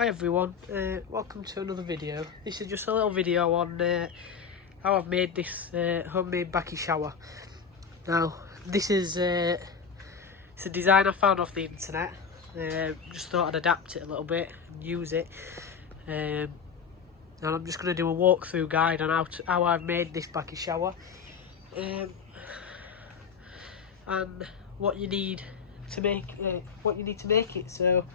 Hi everyone, welcome to another video. This is just a little video on how I've made this homemade bakki shower. Now this is it's a design I found off the internet. Just thought I'd adapt it a little bit and use it. And I'm just going to do a walkthrough guide on how I've made this bakki shower. And what you need to make it. So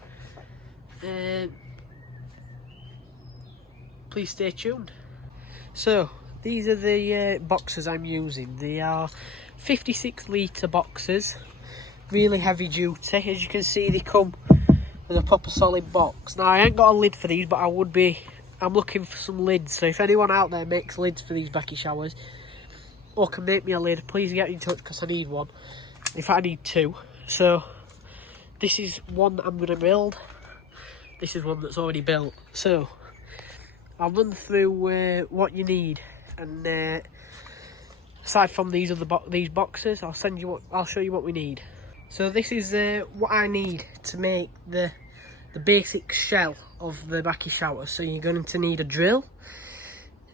please stay tuned. So these are the boxes I'm using. They are 56 litre boxes, really heavy duty. As you can see, they come with a proper solid box. Now I ain't got a lid for these, but I'm looking for some lids. So if anyone out there makes lids for these bakki showers or can make me a lid, please get in touch because I need one. In fact, I need two. So this is one that I'm going to build. This is one that's already built. So I'll run through what you need, and aside from these boxes, I'll show you what we need. So this is what I need to make the basic shell of the bakki shower. So you're going to need a drill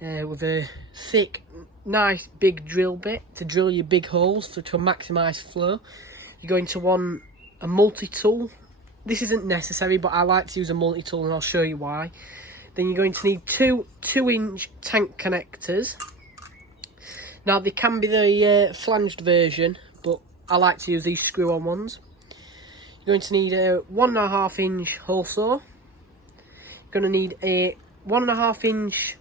with a thick, nice big drill bit to drill your big holes to maximise flow. You're going to want a multi-tool. This isn't necessary, but I like to use a multi-tool and I'll show you why. Then you're going to need two 2-inch tank connectors. Now they can be the flanged version, but I like to use these screw-on ones. You're going to need a 1.5-inch hole saw. You're going to need a 1.5-inch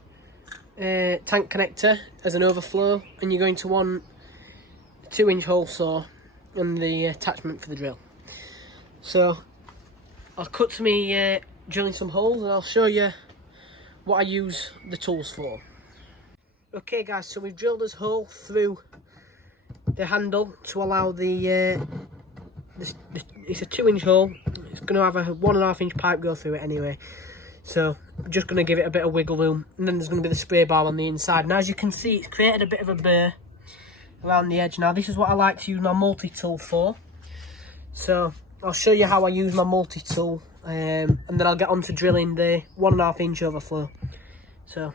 tank connector as an overflow, and you're going to want a 2-inch hole saw and the attachment for the drill. So I'll cut to me drilling some holes and I'll show you what I use the tools for. Okay guys, so we've drilled this hole through the handle to allow it's a 2-inch hole. It's going to have a 1.5-inch pipe go through it anyway. So I'm just going to give it a bit of wiggle room, and then there's going to be the spray bar on the inside. And as you can see, it's created a bit of a burr around the edge. Now this is what I like to use my multi-tool for. So I'll show you how I use my multi-tool, and then I'll get on to drilling the 1.5-inch overflow. So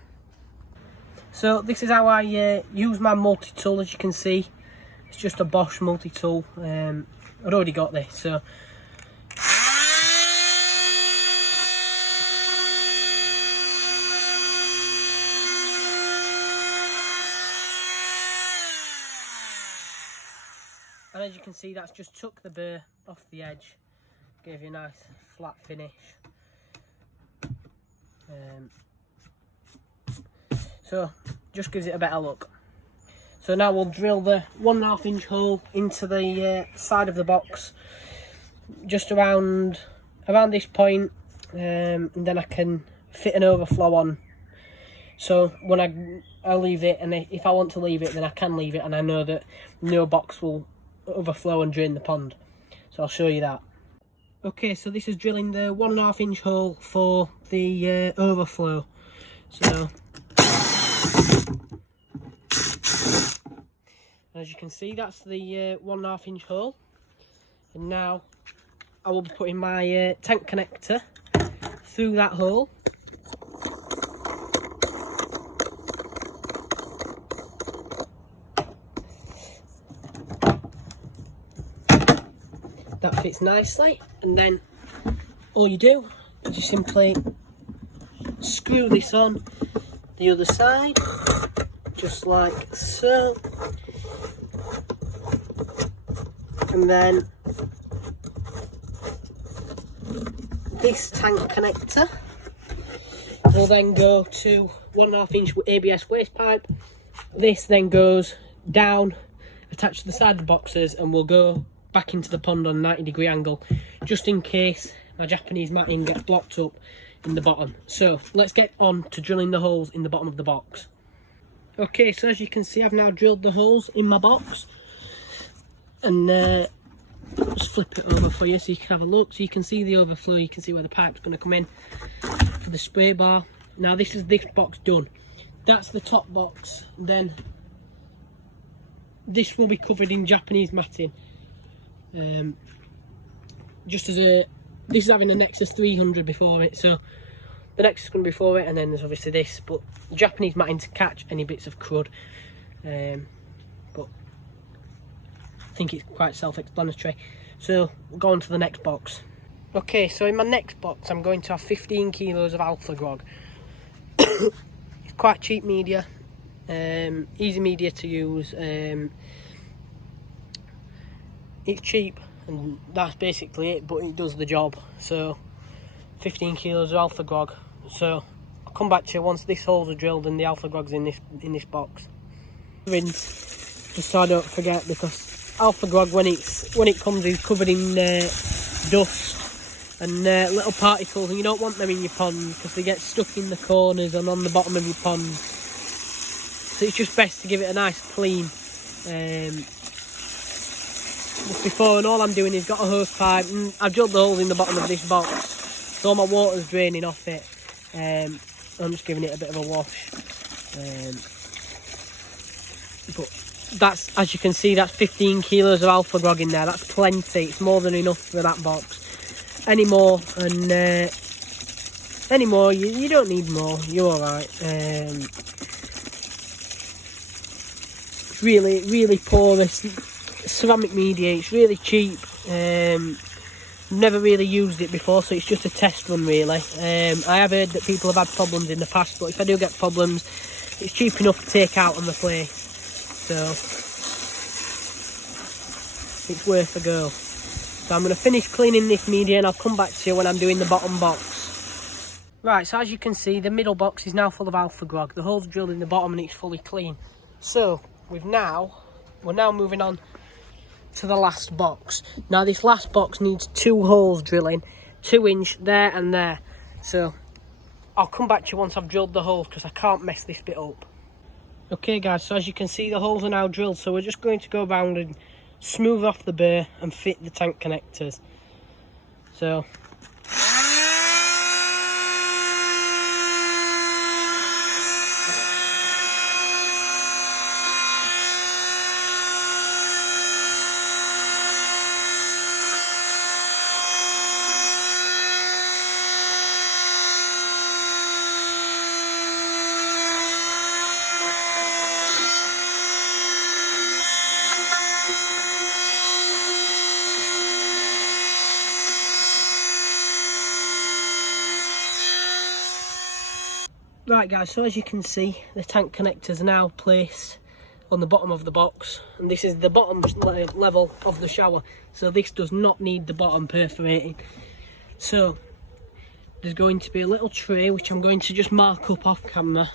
this is how I use my multi-tool. As you can see, it's just a Bosch multi-tool. I'd already got this, so and as you can see, that's just took the burr off the edge, gave you a nice flat finish. So just gives it a better look. So now we'll drill the 1.5-inch hole into the side of the box, just around this point, and then I can fit an overflow on. So when I leave it, and if I want to leave it, then I can leave it, and I know that no box will overflow and drain the pond. So I'll show you that. Okay, so this is drilling the 1.5-inch hole for the overflow. So as you can see, that's the 1.5-inch hole, and now I will be putting my tank connector through that hole. That fits nicely, and then all you do is you simply screw this on the other side, just like so, and then this tank connector will then go to 1.5-inch ABS waste pipe. This then goes down, attached to the side of the boxes, and will go back into the pond on a 90-degree angle, just in case my Japanese matting gets blocked up in the bottom. So let's get on to drilling the holes in the bottom of the box. Okay, so as you can see, I've now drilled the holes in my box, and just flip it over for you so you can have a look. So you can see the overflow, you can see where the pipe's going to come in for the spray bar. Now this is this box done. That's the top box. Then this will be covered in Japanese matting. Just as this is having a Nexus 300 before it, so The next is going to be for it, and then there's obviously this, but the Japanese matting to catch any bits of crud. But I think it's quite self-explanatory. So we'll go on to the next box. Okay, so in my next box I'm going to have 15 kilos of alpha grog. It's quite cheap media, easy media to use. It's cheap, and that's basically it, but it does the job. So 15 kilos of alpha grog. So I'll come back to you once this holes are drilled and the alpha grog's in this box. Rinse, just so I don't forget, because alpha grog, when it comes, is covered in dust and little particles, and you don't want them in your pond because they get stuck in the corners and on the bottom of your pond. So it's just best to give it a nice clean just before, and all I'm doing is got a hose pipe and I've drilled the holes in the bottom of this box, so all my water's draining off it. I'm just giving it a bit of a wash. But that's, as you can see, that's 15 kilos of alpha grog in there. That's plenty. It's more than enough for that box. Any more, you don't need more. You're alright. It's really porous ceramic media. It's really cheap. Never really used it before, so it's just a test run really. I have heard that people have had problems in the past, but if I do get problems, it's cheap enough to take out on the place, so it's worth a go. So I'm going to finish cleaning this media and I'll come back to you when I'm doing the bottom box. Right, so as you can see, the middle box is now full of alpha grog. The hole's drilled in the bottom and it's fully clean. So we're now moving on to the last box. Now this last box needs 2 holes drilling, 2 inch there and there. So I'll come back to you once I've drilled the holes, because I can't mess this bit up. Okay guys, so as you can see, the holes are now drilled, so we're just going to go around and smooth off the burr and fit the tank connectors. So right guys, so as you can see, the tank connectors are now placed on the bottom of the box, and this is the bottom level of the shower, so this does not need the bottom perforated. So there's going to be a little tray which I'm going to just mark up off camera.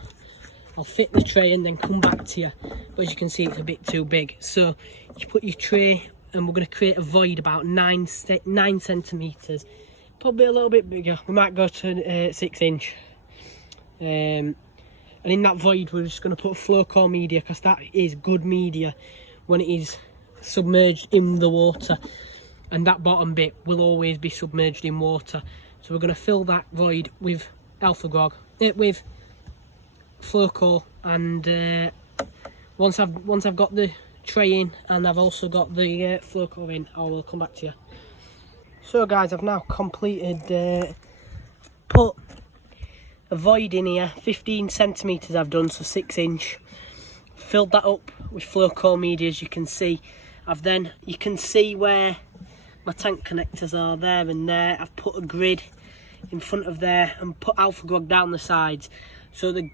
I'll fit the tray and then come back to you, but as you can see, it's a bit too big. So you put your tray, and we're going to create a void about 9 centimeters, probably a little bit bigger. We might go to 6 inch. And in that void we're just going to put flow core media, because that is good media when it is submerged in the water, and that bottom bit will always be submerged in water. So we're going to fill that void with alpha grog, with flow core, and once I've got the tray in and I've also got the flow core in, I will come back to you. So guys, I've now completed put a void in here, 15 centimeters I've done, so 6 inch. Filled that up with flow core media, as you can see. You can see where my tank connectors are, there and there. I've put a grid in front of there and put alpha grog down the sides, so the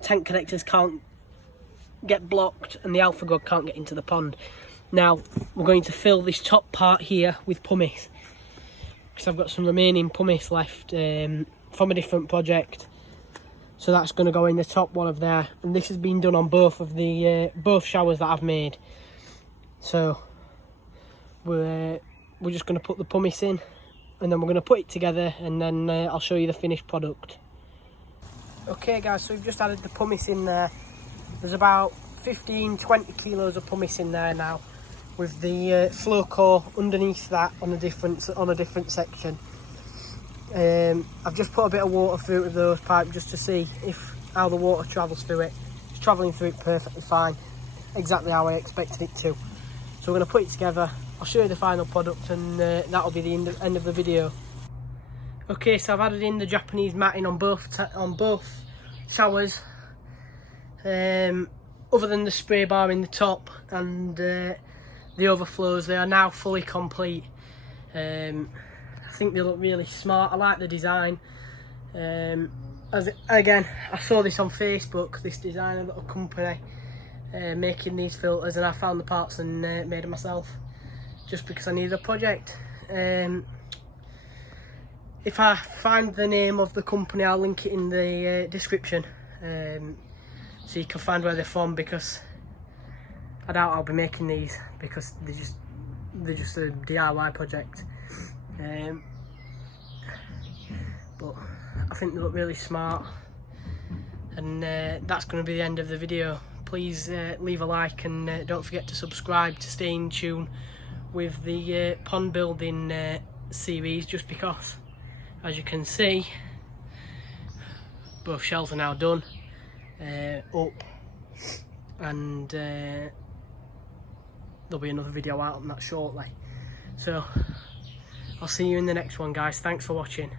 tank connectors can't get blocked and the alpha grog can't get into the pond. Now we're going to fill this top part here with pumice, because I've got some remaining pumice left from a different project, so that's going to go in the top one of there, and this has been done on both of the both showers that I've made. So we're just going to put the pumice in, and then we're going to put it together, and then I'll show you the finished product. Okay guys, so we've just added the pumice in there. There's about 15-20 kilos of pumice in there now, with the flow core underneath that on a different section. I've just put a bit of water through it with those pipes, just to see how the water travels through it. It's travelling through it perfectly fine, exactly how I expected it to. So we're going to put it together. I'll show you the final product, and that'll be the end of the video. Okay, so I've added in the Japanese matting on both showers. Other than the spray bar in the top and the overflows, they are now fully complete. I think they look really smart. I like the design. Again, I saw this on Facebook, this designer, little company making these filters, and I found the parts and made them myself just because I needed a project. If I find the name of the company, I'll link it in the description, so you can find where they're from, because I doubt I'll be making these because they're just a DIY project. But I think they look really smart, and that's going to be the end of the video. Please leave a like, and don't forget to subscribe to stay in tune with the pond building series, just because, as you can see, both shells are now done up, and there'll be another video out on that shortly. So I'll see you in the next one, guys. Thanks for watching.